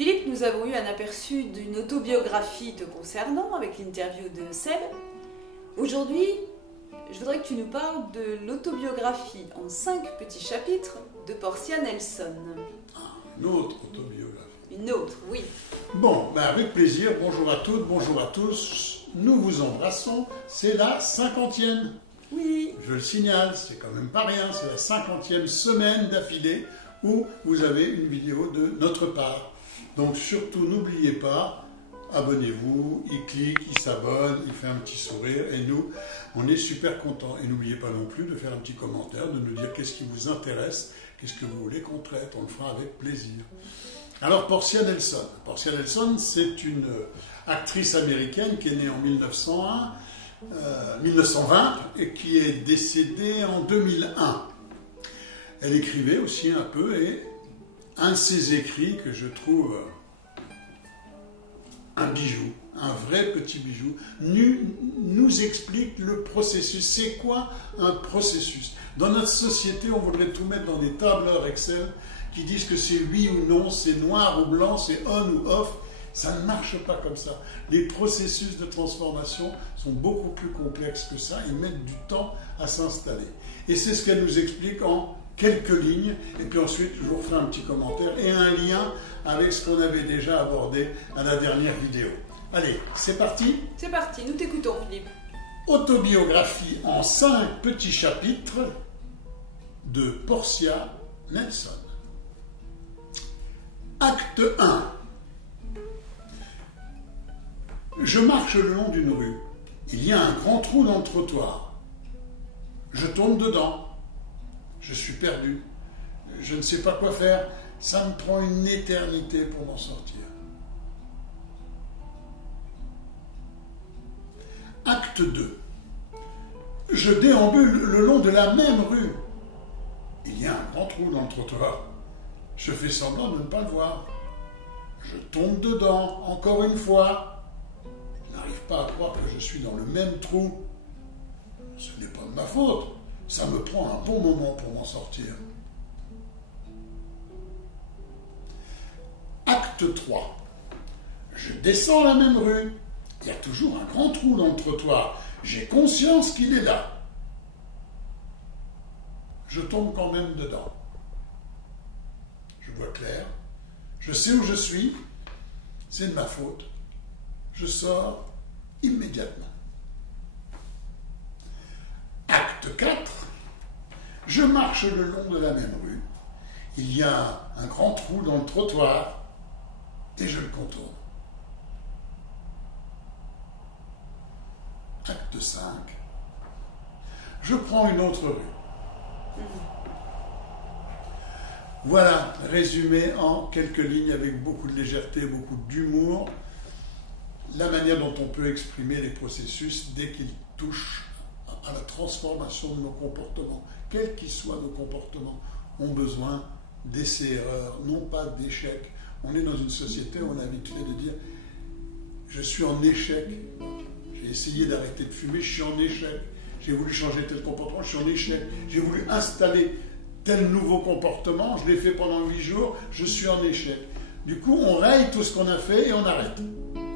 Philippe, nous avons eu un aperçu d'une autobiographie te concernant avec l'interview de Seb. Aujourd'hui, je voudrais que tu nous parles de l'autobiographie en 5 petits chapitres de Portia Nelson. Une autre autobiographie. Une autre, oui. Bon, avec plaisir. Bonjour à toutes, bonjour à tous. Nous vous embrassons. C'est la 50e. Oui. Je le signale, c'est quand même pas rien. C'est la 50e semaine d'affilée où vous avez une vidéo de notre part. Donc surtout, n'oubliez pas, abonnez-vous, il clique, il s'abonne, il fait un petit sourire et nous, on est super contents. Et n'oubliez pas non plus de faire un petit commentaire, de nous dire qu'est-ce qui vous intéresse, qu'est-ce que vous voulez qu'on traite, on le fera avec plaisir. Alors Portia Nelson. Portia Nelson, c'est une actrice américaine qui est née en 1920 et qui est décédée en 2001. Elle écrivait aussi un peu et un de ses écrits que je trouve un bijou, un vrai petit bijou, nous explique le processus. C'est quoi un processus? Dans notre société, on voudrait tout mettre dans des tableurs Excel qui disent que c'est oui ou non, c'est noir ou blanc, c'est on ou off. Ça ne marche pas comme ça. Les processus de transformation sont beaucoup plus complexes que ça et mettent du temps à s'installer. Et c'est ce qu'elle nous explique en quelques lignes, et puis ensuite je vous ferai un petit commentaire et un lien avec ce qu'on avait déjà abordé à la dernière vidéo. Allez, c'est parti? C'est parti, nous t'écoutons Philippe. Autobiographie en 5 petits chapitres de Portia Nelson. Acte 1. Je marche le long d'une rue. Il y a un grand trou dans le trottoir. Je tombe dedans. Je suis perdu. Je ne sais pas quoi faire. Ça me prend une éternité pour m'en sortir. Acte 2. Je déambule le long de la même rue. Il y a un grand trou dans le trottoir. Je fais semblant de ne pas le voir. Je tombe dedans, encore une fois. Je n'arrive pas à croire que je suis dans le même trou. Ce n'est pas de ma faute. Ça me prend un bon moment pour m'en sortir. Acte 3. Je descends la même rue. Il y a toujours un grand trou dans le trottoir. J'ai conscience qu'il est là. Je tombe quand même dedans. Je vois clair. Je sais où je suis. C'est de ma faute. Je sors immédiatement. Acte 4. Je marche le long de la même rue. Il y a un grand trou dans le trottoir et je le contourne. Acte 5. Je prends une autre rue. Voilà, résumé en quelques lignes avec beaucoup de légèreté, beaucoup d'humour, la manière dont on peut exprimer les processus dès qu'ils touchent à la transformation de nos comportements. Quels qu'ils soient, nos comportements ont besoin d'essais-erreurs, non pas d'échecs. On est dans une société où on a l'habitude de dire « je suis en échec ». J'ai essayé d'arrêter de fumer, je suis en échec. J'ai voulu changer tel comportement, je suis en échec. J'ai voulu installer tel nouveau comportement, je l'ai fait pendant 8 jours, je suis en échec. Du coup, on raye tout ce qu'on a fait et on arrête.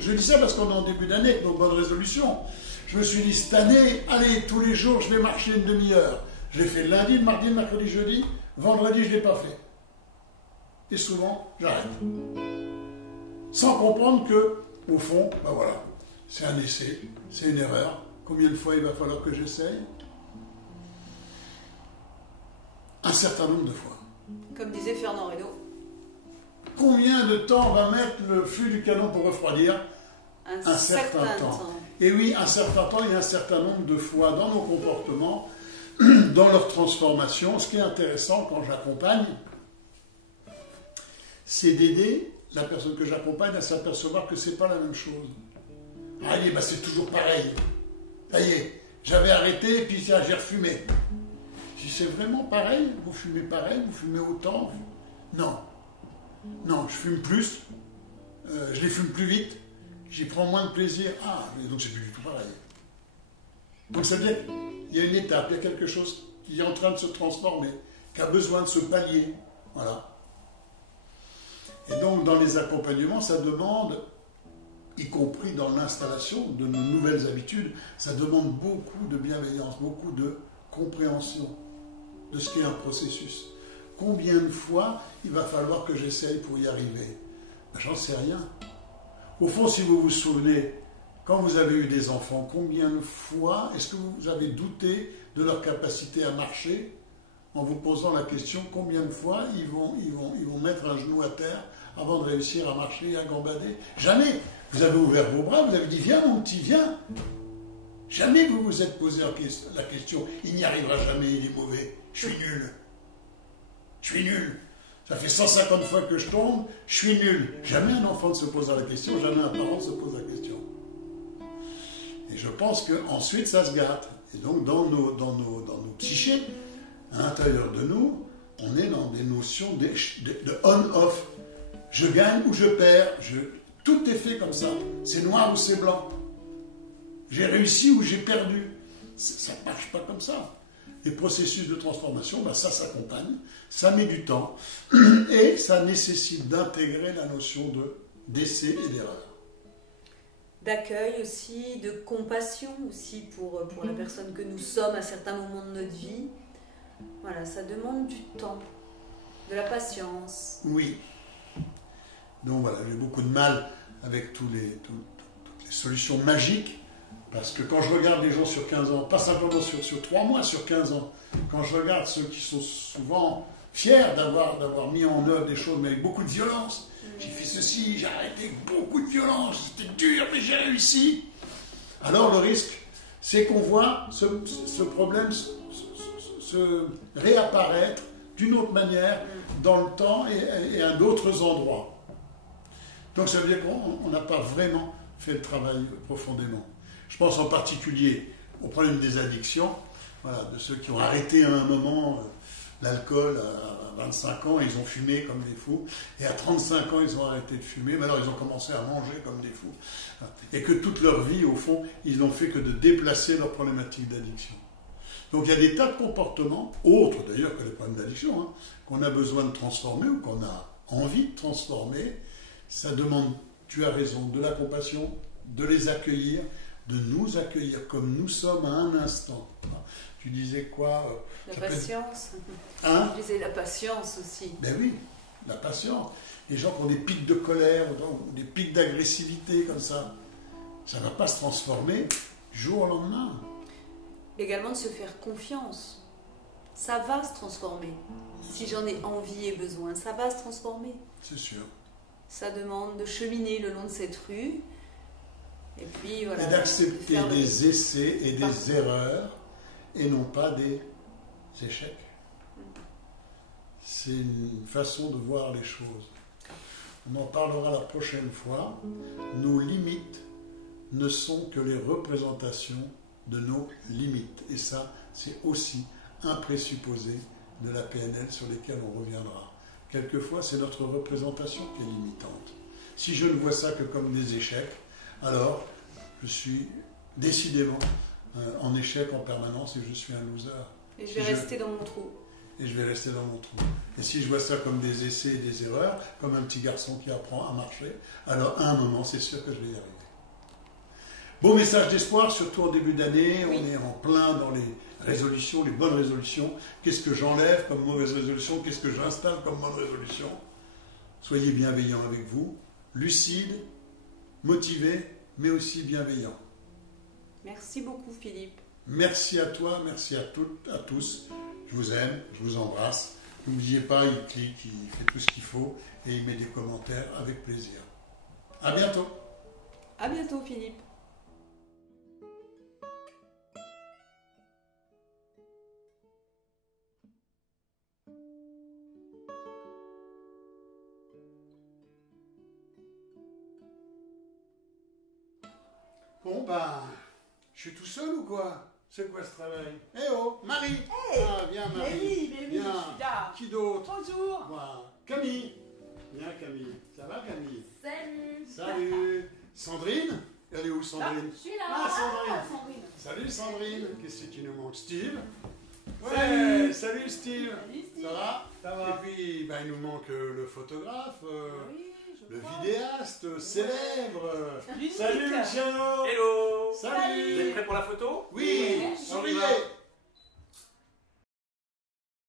Je dis ça parce qu'on est en début d'année avec nos bonnes résolutions. Je me suis dit, cette année, allez, tous les jours, je vais marcher une demi-heure. Je l'ai fait lundi, mardi, mercredi, jeudi. Vendredi, je ne l'ai pas fait. Et souvent, j'arrête. Sans comprendre que, au fond, ben voilà, c'est un essai, c'est une erreur. Combien de fois il va falloir que j'essaye? Un certain nombre de fois. Comme disait Fernand Reynaud. Combien de temps va mettre le fût du canon pour refroidir? Un certain temps. Et oui, un certain temps et un certain nombre de fois dans nos comportements, dans leur transformation. Ce qui est intéressant quand j'accompagne, c'est d'aider la personne que j'accompagne à s'apercevoir que ce n'est pas la même chose. Allez, bah c'est toujours pareil. Ça y est, j'avais arrêté et puis j'ai refumé. Si c'est vraiment pareil, vous fumez pareil, vous fumez autant. Non. Non, je fume plus, je les fume plus vite, j'y prends moins de plaisir. Ah, donc c'est plus du tout pareil. Donc ça veut dire qu'il y a une étape, il y a quelque chose qui est en train de se transformer, qui a besoin de se pallier. Voilà. Et donc donc dans les accompagnements, ça demande, y compris dans l'installation de nos nouvelles habitudes, ça demande beaucoup de bienveillance, beaucoup de compréhension de ce qu'est un processus. Combien de fois il va falloir que j'essaye pour y arriver? Ben, j'en sais rien. Au fond, si vous vous souvenez, quand vous avez eu des enfants, combien de fois est-ce que vous avez douté de leur capacité à marcher en vous posant la question combien de fois ils vont mettre un genou à terre avant de réussir à marcher et à gambader? Jamais. Vous avez ouvert vos bras, vous avez dit viens mon petit, viens. Jamais vous vous êtes posé la question il n'y arrivera jamais, il est mauvais, je suis nul. Je suis nul. Ça fait 150 fois que je tombe, je suis nul. Jamais un enfant ne se pose la question, jamais un parent ne se pose la question. Et je pense qu'ensuite ça se gâte. Et donc dans nos psychés, à l'intérieur de nous, on est dans des notions de on-off. Je gagne ou je perds, tout est fait comme ça. C'est noir ou c'est blanc. J'ai réussi ou j'ai perdu. Ça ne marche pas comme ça. Les processus de transformation, ben ça s'accompagne, ça met du temps et ça nécessite d'intégrer la notion d'essai et d'erreur. D'accueil aussi, de compassion aussi pour la personne que nous sommes à certains moments de notre vie. Voilà, ça demande du temps, de la patience. Oui. Donc voilà, j'ai beaucoup de mal avec toutes les solutions magiques. Parce que quand je regarde les gens sur 15 ans, pas simplement sur 3 mois, sur 15 ans, quand je regarde ceux qui sont souvent fiers d'avoir mis en œuvre des choses, mais avec beaucoup de violence, j'ai fait ceci, j'ai arrêté avec beaucoup de violence, c'était dur, mais j'ai réussi. Alors le risque, c'est qu'on voit ce problème se réapparaître d'une autre manière dans le temps et à d'autres endroits. Donc ça veut dire qu'on n'a pas vraiment fait le travail profondément. Je pense en particulier au problème des addictions, voilà, de ceux qui ont arrêté à un moment l'alcool à 25 ans, ils ont fumé comme des fous, et à 35 ans, ils ont arrêté de fumer, mais alors ils ont commencé à manger comme des fous. Et que toute leur vie, au fond, ils n'ont fait que de déplacer leurs problématiques d'addiction. Donc il y a des tas de comportements, autres d'ailleurs que les problèmes d'addiction, hein, qu'on a besoin de transformer ou qu'on a envie de transformer. Ça demande, tu as raison, de la compassion, de les accueillir, de nous accueillir comme nous sommes à un instant. Tu disais quoi? La patience. Hein? Je disais la patience aussi. Ben oui, la patience. Les gens qui ont des pics de colère ou des pics d'agressivité comme ça ne va pas se transformer du jour au lendemain. Également de se faire confiance. Ça va se transformer. Si j'en ai envie et besoin, ça va se transformer. C'est sûr. Ça demande de cheminer le long de cette rue. Et puis voilà. Et d'accepter des essais et des erreurs et non pas des échecs. C'est une façon de voir les choses. On en parlera la prochaine fois. Nos limites ne sont que les représentations de nos limites. Et ça, c'est aussi un présupposé de la PNL sur lesquels on reviendra. Quelquefois, c'est notre représentation qui est limitante. Si je ne vois ça que comme des échecs, alors je suis décidément en échec en permanence et je suis un loser. Et je vais rester dans mon trou. Et je vais rester dans mon trou. Et si je vois ça comme des essais et des erreurs, comme un petit garçon qui apprend à marcher, alors à un moment, c'est sûr que je vais y arriver. Beau message d'espoir, surtout en début d'année. Oui. On est en plein dans les résolutions, les bonnes résolutions. Qu'est-ce que j'enlève comme mauvaise résolution? Qu'est-ce que j'installe comme bonne résolution? Soyez bienveillants avec vous, lucides, motivés, mais aussi bienveillants. Merci beaucoup, Philippe. Merci à toi, merci à toutes, à tous. Je vous aime, je vous embrasse. N'oubliez pas, il clique, il fait tout ce qu'il faut et il met des commentaires avec plaisir. À bientôt. À bientôt, Philippe. Bon, ben, je suis tout seul ou quoi? C'est quoi ce travail? Eh oh, Marie! Hey, ah, viens, Marie! Mais oui, viens. je suis là. Qui d'autre? Bonjour. Voilà. Camille! Viens, Camille. Ça va, Camille? Salut. Salut! Sandrine? Elle est où, Sandrine? Je suis là. Ah, Sandrine. Sandrine. Salut, Sandrine! Qu'est-ce que tu nous manques? Steve? Ouais, Salut. salut Steve! Salut, Steve. Ça va? Ça va. Et puis, ben, il nous manque le photographe. Oui, le vidéaste célèbre. L'unique. Salut Luciano. Hello. Salut. Vous êtes prêts pour la photo? Oui, On y souriez. va.